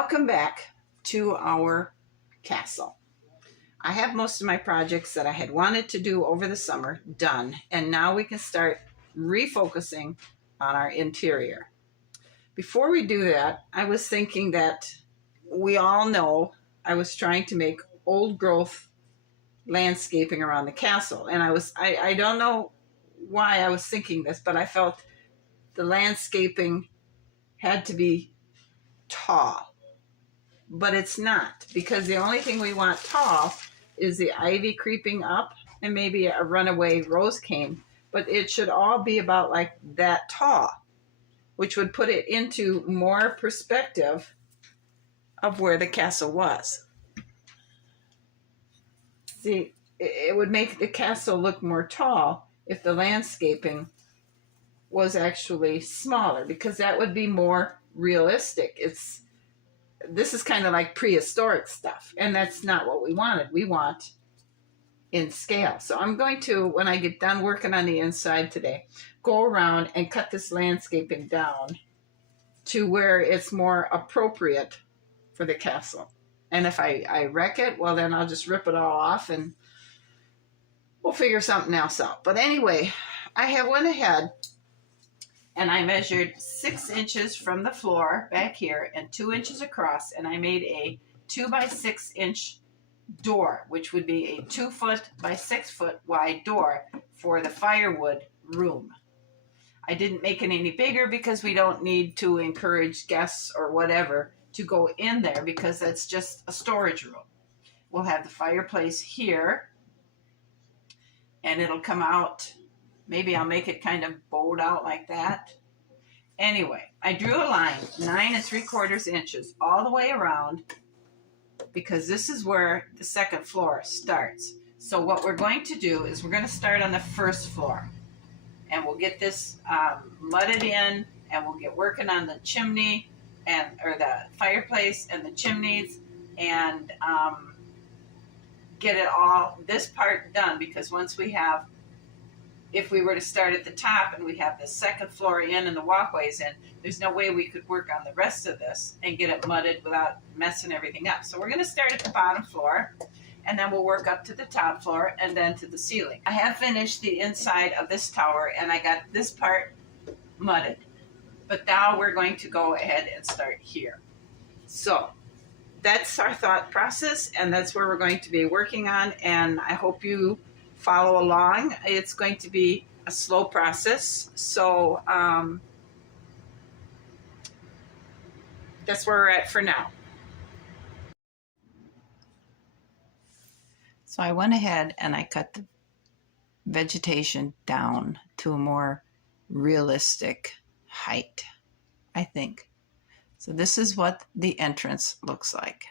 Welcome back to our castle. I have most of my projects that I had wanted to do over the summer done, and now we can start refocusing on our interior. Before we do that, I was thinking that we all know I was trying to make old growth landscaping around the castle, and I don't know why I was thinking this, but I felt the landscaping had to be tall. But it's not, because the only thing we want tall is the ivy creeping up and maybe a runaway rose cane. But it should all be about like that tall, which would put it into more perspective of where the castle was. See, it would make the castle look more tall if the landscaping was actually smaller, because that would be more realistic. This is kind of like prehistoric stuff, and that's not what we wanted. We want in scale. So I'm going to, when I get done working on the inside today, go around and cut this landscaping down to where it's more appropriate for the castle. And if I wreck it, well, then I'll just rip it all off and we'll figure something else out. But anyway, I have went ahead and I measured 6 inches from the floor back here and 2 inches across, and I made a 2 by 6 inch door, which would be a 2 foot by 6 foot wide door for the firewood room. I didn't make it any bigger because we don't need to encourage guests or whatever to go in there, because that's just a storage room. We'll have the fireplace here, and it'll come out. Maybe I'll make it kind of bowed out like that. Anyway, I drew a line 9 3/4 inches all the way around, because this is where the second floor starts. So what we're going to do is we're going to start on the first floor, and we'll get this mudded in, and we'll get working on the chimney or the fireplace and the chimneys, and get it all, this part done, because once we have, if we were to start at the top and we have the second floor in and the walkways in, there's no way we could work on the rest of this and get it mudded without messing everything up. So we're going to start at the bottom floor, and then we'll work up to the top floor and then to the ceiling. I have finished the inside of this tower, and I got this part mudded. But now we're going to go ahead and start here. So that's our thought process, and that's where we're going to be working on, and I hope you follow along. It's going to be a slow process, so that's where we're at for now. So I went ahead and I cut the vegetation down to a more realistic height, I think. So this is what the entrance looks like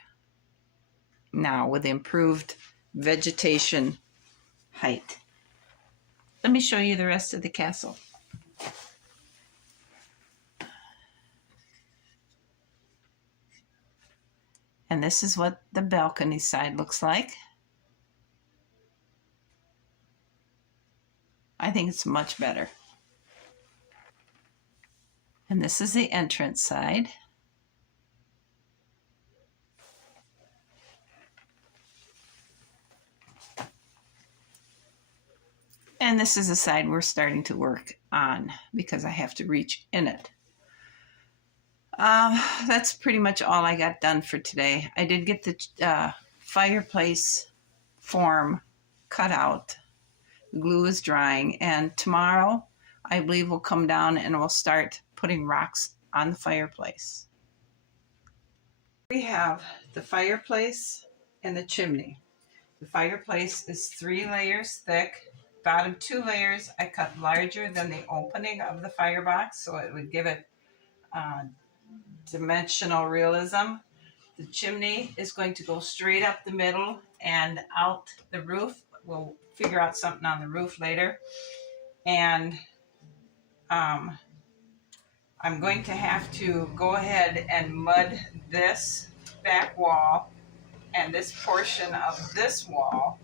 now with improved vegetation height. Let me show you the rest of the castle. And this is what the balcony side looks like. I think it's much better. And this is the entrance side. And this is the side we're starting to work on because I have to reach in it. That's pretty much all I got done for today. I did get the fireplace form cut out. The glue is drying, and tomorrow I believe we'll come down and we'll start putting rocks on the fireplace. We have the fireplace and the chimney. The fireplace is 3 layers thick. Bottom 2 layers I cut larger than the opening of the firebox, so it would give it dimensional realism. The chimney is going to go straight up the middle and out the roof. We'll figure out something on the roof later. And I'm going to have to go ahead and mud this back wall and this portion of this wall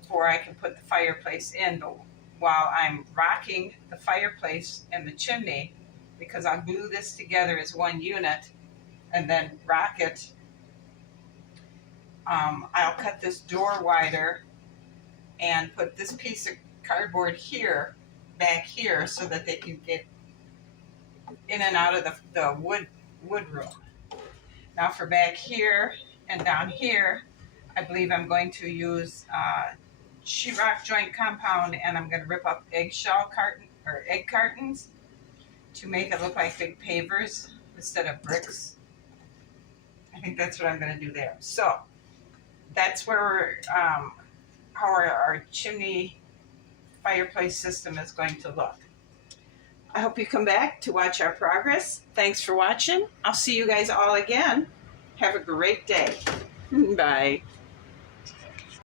before I can put the fireplace in. But while I'm rocking the fireplace and the chimney, because I'll glue this together as one unit, and then rock it. I'll cut this door wider and put this piece of cardboard here, back here, so that they can get in and out of the wood room. Now for back here and down here, I believe I'm going to use sheetrock joint compound, and I'm going to rip up egg cartons to make it look like big pavers instead of bricks. I think that's what I'm going to do there. So that's where how our chimney fireplace system is going to look. I hope you come back to watch our progress. Thanks for watching. I'll see you guys all again. Have a great day. Bye.